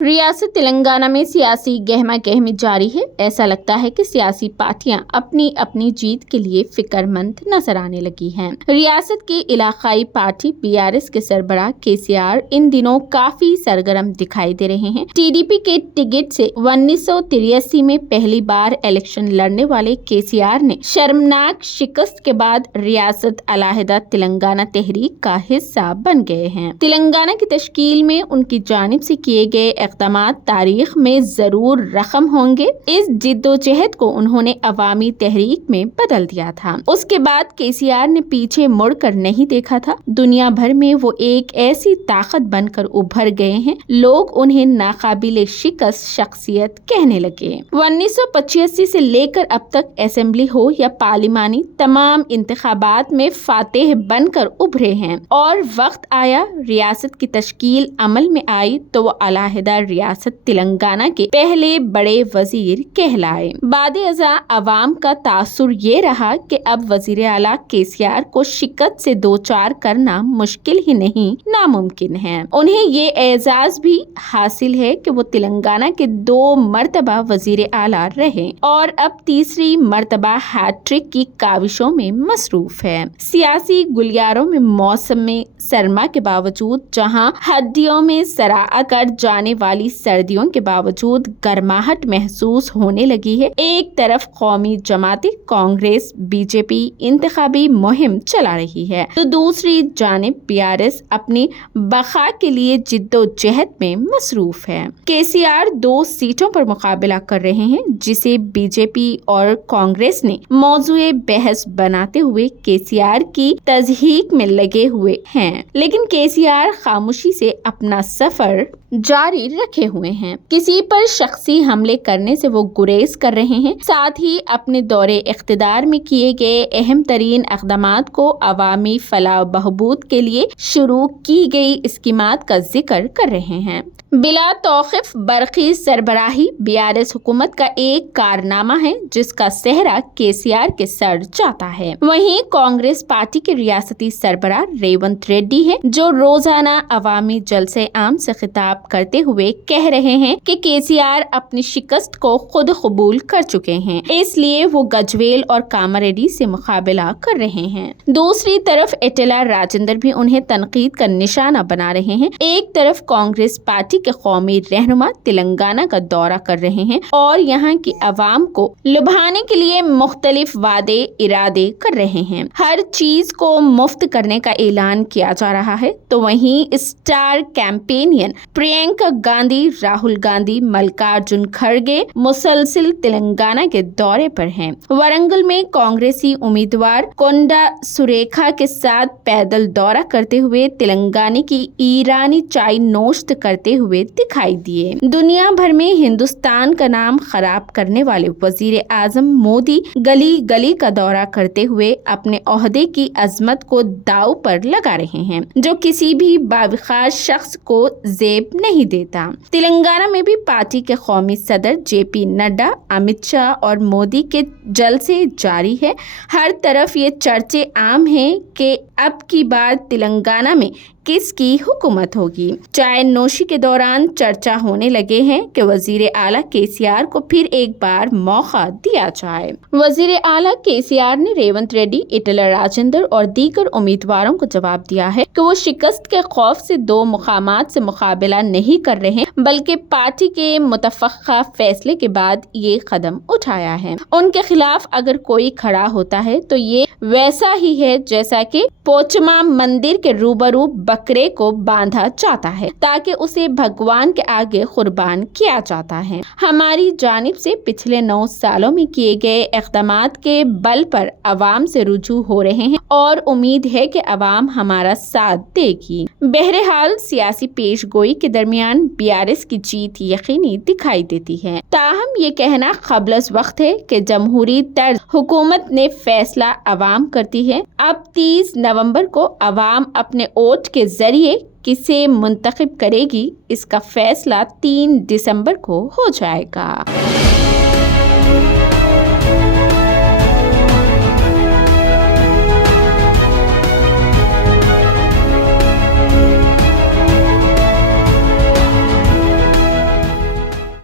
ریاست تلنگانہ میں سیاسی گہما گہمی جاری ہے۔ ایسا لگتا ہے کہ سیاسی پارٹیاں اپنی اپنی جیت کے لیے فکر مند نظر آنے لگی ہیں۔ ریاست کی علاقائی پارٹی BRS کے سربراہ KCR ان دنوں کافی سرگرم دکھائی دے رہے ہیں۔ TDP کے ٹکٹ سے 1983 میں پہلی بار الیکشن لڑنے والے KCR نے شرمناک شکست کے بعد ریاست علیحدہ تلنگانہ تحریک کا حصہ بن گئے ہیں۔ تلنگانہ کی تشکیل میں ان کی جانب سے کیے گئے اقدامات تاریخ میں ضرور رقم ہوں گے۔ اس جد و جہد کو انہوں نے عوامی تحریک میں بدل دیا تھا۔ اس کے بعد KCR نے پیچھے مڑ کر نہیں دیکھا تھا۔ دنیا بھر میں وہ ایک ایسی طاقت بن کر ابھر گئے ہیں، لوگ انہیں ناقابل شکست شخصیت کہنے لگے۔ 1985 سے لے کر اب تک اسمبلی ہو یا پارلیمانی تمام انتخابات میں فاتح بن کر ابھرے ہیں، اور وقت آیا ریاست کی تشکیل عمل میں آئی تو وہ علیحدہ ریاست تلنگانہ کے پہلے بڑے وزیر کہلائے۔ بعد ازاں عوام کا تاثر یہ رہا کہ اب وزیر اعلیٰ KCR کو شکست سے دوچار کرنا مشکل ہی نہیں ناممکن ہے۔ انہیں یہ اعزاز بھی حاصل ہے کہ وہ تلنگانہ کے 2 مرتبہ وزیر اعلیٰ رہے اور اب تیسری مرتبہ ہیٹ ٹرک کی کاوشوں میں مصروف ہے۔ سیاسی گلیاروں میں موسم سرما کے باوجود، جہاں ہڈیوں میں سراعت کر جانے والی سردیوں کے باوجود گرماہٹ محسوس ہونے لگی ہے، ایک طرف قومی جماعتیں کانگریس BJP انتخابی مہم چلا رہی ہے تو دوسری جانب BRS اپنی بقا کے لیے جد و جہد میں مصروف ہے۔ KCR 2 سیٹوں پر مقابلہ کر رہے ہیں، جسے BJP اور کانگریس نے موضوع بحث بناتے ہوئے KCR کی تضحیک میں لگے ہوئے ہیں، لیکن KCR خاموشی سے اپنا سفر جاری رکھے ہوئے ہیں۔ کسی پر شخصی حملے کرنے سے وہ گریز کر رہے ہیں، ساتھ ہی اپنے دور اقتدار میں کیے گئے اہم ترین اقدامات کو عوامی فلاح و بہبود کے لیے شروع کی گئی اسکیمات کا ذکر کر رہے ہیں۔ بلا توقف برقی سربراہی BRS حکومت کا ایک کارنامہ ہے جس کا سہرا KCR کے سر جاتا ہے۔ وہیں کانگریس پارٹی کے ریاستی سربراہ ریونت ریڈی ہے، جو روزانہ عوامی جلسے عام سے خطاب کرتے ہوئے کہہ رہے ہیں کہ KCR اپنی شکست کو خود قبول کر چکے ہیں، اس لیے وہ گجویل اور کاماریڈی سے مقابلہ کر رہے ہیں۔ دوسری طرف ایٹلہ راجندر بھی انہیں تنقید کا نشانہ بنا رہے ہیں۔ ایک طرف کانگریس پارٹی کے قومی رہنما تلنگانہ کا دورہ کر رہے ہیں اور یہاں کی عوام کو لبھانے کے لیے مختلف وعدے ارادے کر رہے ہیں۔ ہر چیز کو مفت کرنے کا اعلان کیا جا رہا ہے، تو وہیں اسٹار کیمپینین پرینکا گاندھی، راہل گاندھی، ملکارجن کھڑگے مسلسل تلنگانہ کے دورے پر ہیں۔ ورنگل میں کانگریسی امیدوار کونڈا سریکھا کے ساتھ پیدل دورہ کرتے ہوئے تلنگانہ کی ایرانی چائے نوشت کرتے ہوئے دکھائی دیے۔ دنیا بھر میں ہندوستان کا نام خراب کرنے والے وزیر اعظم مودی گلی گلی کا دورہ کرتے ہوئے اپنے عہدے کی عظمت کو داؤ پر لگا رہے ہیں، جو کسی بھی باوقار شخص کو زیب نہیں دیتا۔ تلنگانہ میں بھی پارٹی کے قومی صدر JP نڈا، امت شاہ اور مودی کے جلسے جاری ہے۔ ہر طرف یہ چرچے عام ہیں کہ اب کی بار تلنگانہ میں کس کی حکومت ہوگی۔ چائے نوشی کے دوران چرچا ہونے لگے ہیں کہ وزیر اعلیٰ KCR کو پھر ایک بار موقع دیا جائے۔ وزیر اعلیٰ KCR نے ریونت ریڈی، ایٹلہ راجندر اور دیگر امیدواروں کو جواب دیا ہے کہ وہ شکست کے خوف سے 2 مقامات سے مقابلہ نہیں کر رہے، بلکہ پارٹی کے متفقہ فیصلے کے بعد یہ قدم اٹھایا ہے۔ ان کے خلاف اگر کوئی کھڑا ہوتا ہے تو یہ ویسا ہی ہے جیسا کہ پوچما مندر کے روبرو بکرے کو باندھا جاتا ہے تاکہ اسے بھگوان کے آگے قربان کیا جاتا ہے۔ ہماری جانب سے پچھلے 9 سالوں میں کیے گئے اقدامات کے بل پر عوام سے رجوع ہو رہے ہیں اور امید ہے کہ عوام ہمارا ساتھ دے گی۔ بہرحال سیاسی پیش گوئی کے درمیان BRS کی جیت یقینی دکھائی دیتی ہے، تاہم یہ کہنا قبل از وقت ہے کہ جمہوری طرز حکومت نے فیصلہ عوام کرتی ہے۔ اب 30 نومبر کو عوام اپنے ووٹ کے ذریعے کسے منتخب کرے گی، اس کا فیصلہ 3 دسمبر کو ہو جائے گا۔